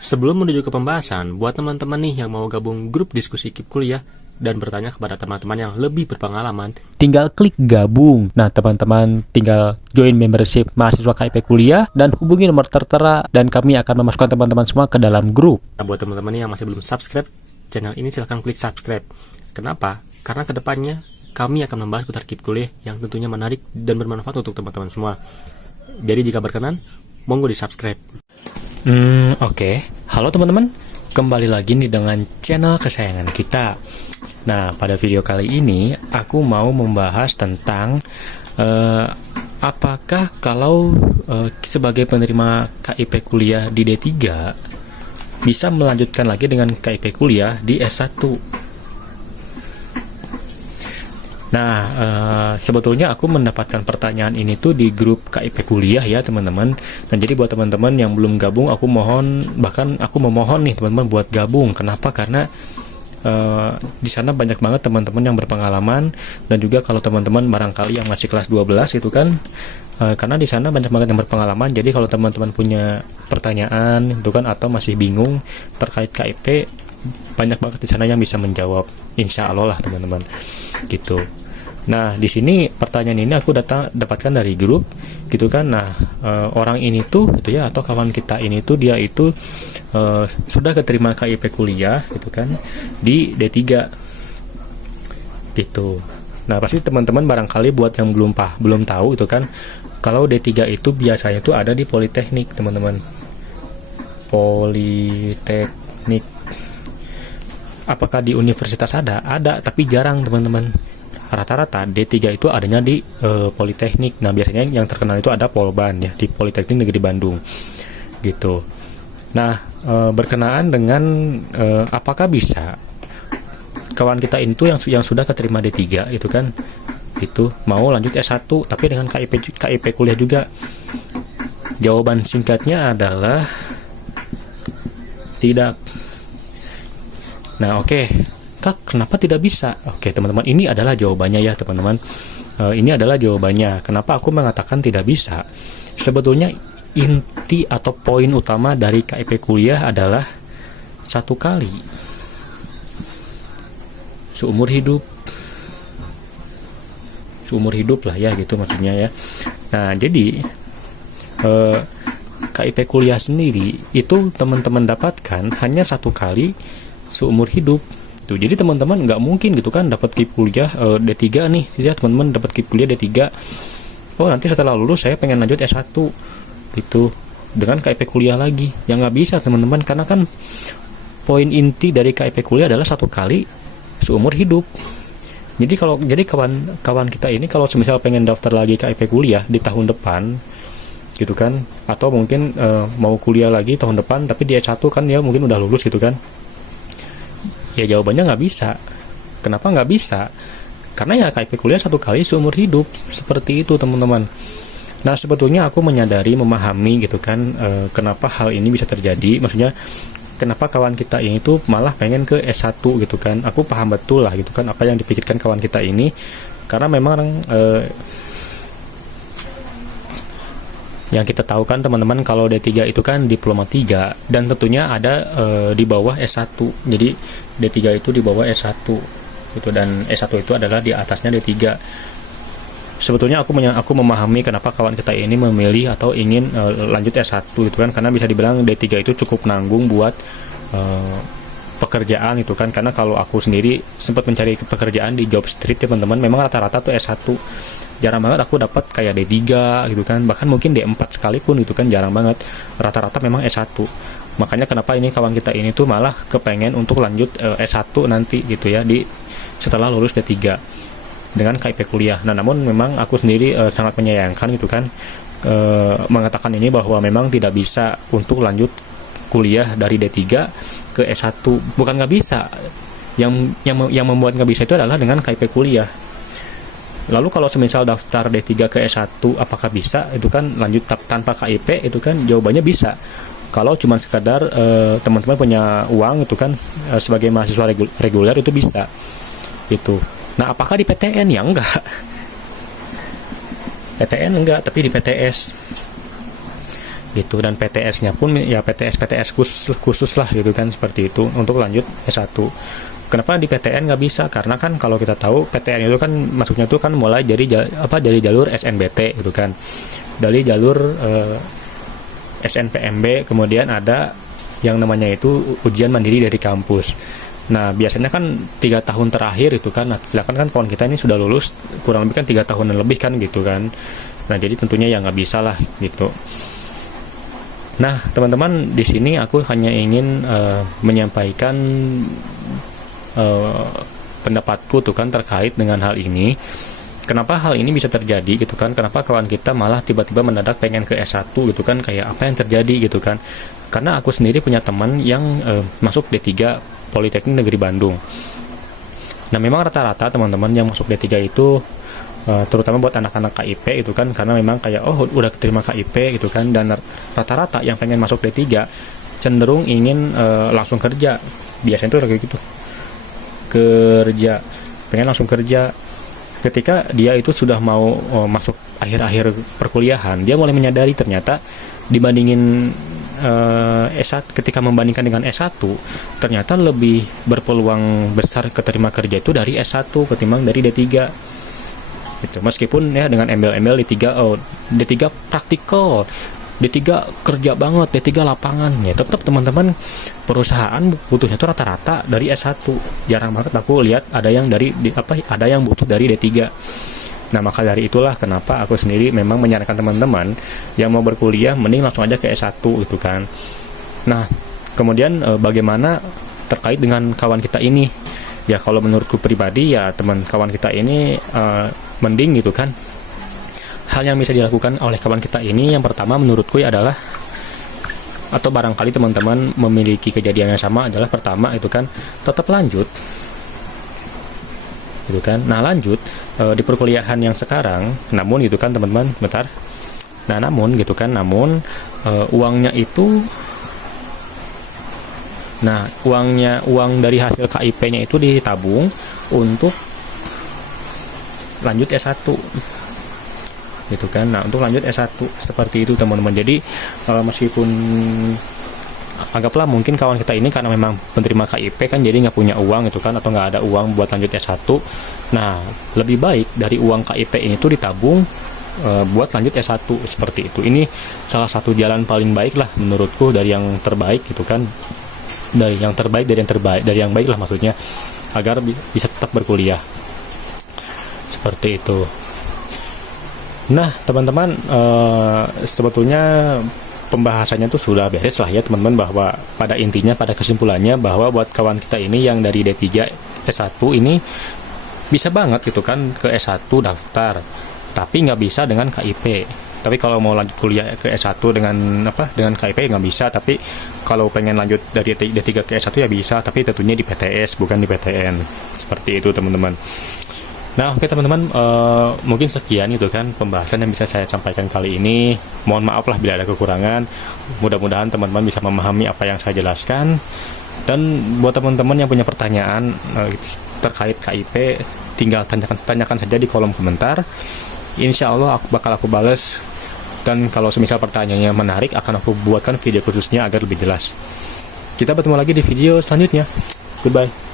Sebelum menuju ke pembahasan, buat teman-teman nih yang mau gabung grup diskusi KIP kuliah dan bertanya kepada teman-teman yang lebih berpengalaman, tinggal klik gabung. Nah, teman-teman tinggal join membership mahasiswa KIP kuliah dan hubungi nomor tertera dan kami akan memasukkan teman-teman semua ke dalam grup. nah buat teman-teman yang masih belum subscribe channel ini, silahkan klik subscribe. Kenapa? Karena kedepannya kami akan membahas putar KIP kuliah yang tentunya menarik dan bermanfaat untuk teman-teman semua. Jadi jika berkenan, monggo di subscribe. Oke. Halo teman-teman, kembali lagi nih dengan channel kesayangan kita. Nah, pada video kali ini aku mau membahas tentang apakah kalau sebagai penerima KIP kuliah di D3 bisa melanjutkan lagi dengan KIP kuliah di S1. Nah, sebetulnya aku mendapatkan pertanyaan ini tuh di grup KIP kuliah ya teman-teman. Dan jadi buat teman-teman yang belum gabung, aku memohon nih teman-teman buat gabung. Kenapa? Karena di sana banyak banget teman-teman yang berpengalaman, dan juga kalau teman-teman barangkali yang masih kelas 12 itu kan, karena di sana banyak banget yang berpengalaman. Jadi kalau teman-teman punya pertanyaan itu kan, atau masih bingung terkait KIP, banyak banget di sana yang bisa menjawab, insya Allah lah teman-teman gitu. Nah, di sini pertanyaan ini aku dapatkan dari grup gitu kan. Nah, orang ini tuh gitu ya, atau kawan kita ini tuh dia itu sudah keterima KIP kuliah gitu kan di D3 gitu. Nah, pasti teman-teman barangkali buat yang belum tahu itu kan, kalau D3 itu biasanya tuh ada di Politeknik teman-teman. Politeknik. Apakah di universitas ada? Ada, tapi jarang teman-teman. Rata-rata D3 itu adanya di Politeknik. Nah, biasanya yang terkenal itu ada Polban ya, di Politeknik Negeri Bandung gitu. Nah, berkenaan dengan apakah bisa kawan kita itu yang sudah keterima D3 itu kan, itu mau lanjut S1 tapi dengan KIP kuliah juga? Jawaban singkatnya adalah tidak. Nah, oke. Kak, kenapa tidak bisa? Oke, teman-teman, ini adalah jawabannya ya, teman-teman. Ini adalah jawabannya. Kenapa aku mengatakan tidak bisa? Sebetulnya inti atau poin utama dari KIP kuliah adalah satu kali seumur hidup lah ya, gitu maksudnya ya. Nah, jadi KIP kuliah sendiri itu teman-teman dapatkan hanya satu kali seumur hidup. Tuh, jadi teman-teman nggak mungkin gitu kan dapat KIP kuliah D3 nih, ya teman-teman dapat KIP kuliah D3. Oh, nanti setelah lulus saya pengen lanjut S1 gitu dengan KIP kuliah lagi. Ya nggak bisa teman-teman, karena kan poin inti dari KIP kuliah adalah satu kali seumur hidup. Jadi kawan kita ini kalau semisal pengen daftar lagi KIP kuliah di tahun depan gitu kan, atau mungkin mau kuliah lagi tahun depan tapi di S1 kan ya mungkin udah lulus gitu kan, ya jawabannya nggak bisa. Kenapa nggak bisa? Karena ya KIP kuliah satu kali seumur hidup, seperti itu teman-teman. Nah, sebetulnya aku memahami gitu kan, kenapa hal ini bisa terjadi. Maksudnya kenapa kawan kita ini tuh malah pengen ke S1 gitu kan. Aku paham betul lah gitu kan apa yang dipikirkan kawan kita ini, karena memang yang kita tahu kan teman-teman, kalau D3 itu kan diploma 3 dan tentunya ada di bawah S1. Jadi D3 itu di bawah S1 gitu, dan S1 itu adalah di atasnya D3. Sebetulnya aku memahami kenapa kawan kita ini memilih atau ingin lanjut S1 gitu kan, karena bisa dibilang D3 itu cukup nanggung buat pekerjaan itu kan. Karena kalau aku sendiri sempat mencari pekerjaan di job street teman-teman, memang rata-rata tuh S1. Jarang banget aku dapat kayak D3 gitu kan, bahkan mungkin D4 sekalipun itu kan jarang banget. Rata-rata memang S1. Makanya kenapa ini kawan kita ini tuh malah kepengen untuk lanjut S1 nanti gitu ya, di setelah lulus D3 dengan KIP kuliah. Nah, namun memang aku sendiri sangat menyayangkan gitu kan, mengatakan ini bahwa memang tidak bisa untuk lanjut kuliah dari D3 ke S1. Bukan nggak bisa, yang membuat nggak bisa itu adalah dengan KIP kuliah. Lalu kalau semisal daftar D3 ke S1 apakah bisa? Itu kan lanjut tanpa KIP, itu kan jawabannya bisa. Kalau cuma sekadar teman-teman punya uang itu kan, sebagai mahasiswa reguler itu bisa itu. Nah, apakah di PTN? Ya enggak. PTN enggak, tapi di PTS gitu, dan PTS-nya pun ya PTS khusus lah gitu kan, seperti itu untuk lanjut S1. Kenapa di PTN nggak bisa? Karena kan kalau kita tahu PTN itu kan masuknya itu kan mulai dari dari jalur SNBT gitu kan, dari jalur SNPMB, kemudian ada yang namanya itu ujian mandiri dari kampus. Nah biasanya kan 3 tahun terakhir itu kan, nah, sedangkan kan kawan kita ini sudah lulus kurang lebih kan 3 tahunan lebih kan gitu kan. Nah jadi tentunya ya nggak bisa lah gitu. Nah teman-teman, di sini aku hanya ingin menyampaikan pendapatku tuh kan terkait dengan hal ini. Kenapa hal ini bisa terjadi gitu kan? Kenapa kawan kita malah tiba-tiba mendadak pengen ke S1 gitu kan? Kayak apa yang terjadi gitu kan? Karena aku sendiri punya teman yang masuk D3 Politeknik Negeri Bandung. Nah memang rata-rata teman-teman yang masuk D3 itu terutama buat anak-anak KIP itu kan, karena memang kayak udah keterima KIP gitu kan, dan rata-rata yang pengen masuk D3 cenderung ingin langsung kerja. Biasanya tuh kayak gitu, pengen langsung kerja. Ketika dia itu sudah mau masuk akhir-akhir perkuliahan, dia mulai menyadari ternyata dibandingin S1, ketika membandingkan dengan S1 ternyata lebih berpeluang besar keterima kerja itu dari S1 ketimbang dari D3 gitu. Meskipun ya dengan embel-embel D3 praktikal, D3 kerja banget, D3 lapangan, ya tetap teman-teman perusahaan butuhnya itu rata-rata dari S1. Jarang banget aku lihat ada yang ada yang butuh dari D3. Nah maka dari itulah kenapa aku sendiri memang menyarankan teman-teman yang mau berkuliah mending langsung aja ke S1 gitu kan. Nah kemudian bagaimana terkait dengan kawan kita ini? Ya kalau menurutku pribadi ya kawan kita ini mending gitu kan. Hal yang bisa dilakukan oleh kawan kita ini yang pertama menurutku adalah, atau barangkali teman-teman memiliki kejadian yang sama, adalah pertama itu kan tetap lanjut gitu kan. Nah lanjut di perkuliahan yang sekarang, namun gitu kan teman-teman, namun uangnya itu, uang dari hasil KIP-nya itu ditabung untuk lanjut S1 gitu kan. Nah untuk lanjut S1 seperti itu teman-teman. Jadi meskipun anggaplah mungkin kawan kita ini karena memang penerima KIP kan, jadi nggak punya uang gitu kan, atau nggak ada uang buat lanjut S1. Nah lebih baik dari uang KIP ini tuh ditabung buat lanjut S1 seperti itu. Ini salah satu jalan paling baik lah menurutku, dari yang terbaik gitu kan, dari yang baik lah maksudnya, agar bisa tetap berkuliah seperti itu. Nah teman-teman, sebetulnya pembahasannya tuh sudah beres lah ya teman-teman, bahwa pada intinya, pada kesimpulannya, bahwa buat kawan kita ini yang dari D3 S1 ini bisa banget gitu kan ke S1 daftar, tapi nggak bisa dengan KIP. Tapi kalau mau lanjut kuliah ke S1 dengan KIP nggak bisa. Tapi kalau pengen lanjut dari D3 ke S1 ya bisa, tapi tentunya di PTS bukan di PTN. Seperti itu teman-teman. Nah oke teman-teman, mungkin sekian itu kan pembahasan yang bisa saya sampaikan kali ini. Mohon maaf lah bila ada kekurangan. Mudah-mudahan teman-teman bisa memahami apa yang saya jelaskan. Dan buat teman-teman yang punya pertanyaan terkait KIP, tinggal tanyakan saja di kolom komentar. Insya Allah bakal aku balas. Dan kalau semisal pertanyaannya menarik, akan aku buatkan video khususnya agar lebih jelas. Kita bertemu lagi di video selanjutnya. Goodbye.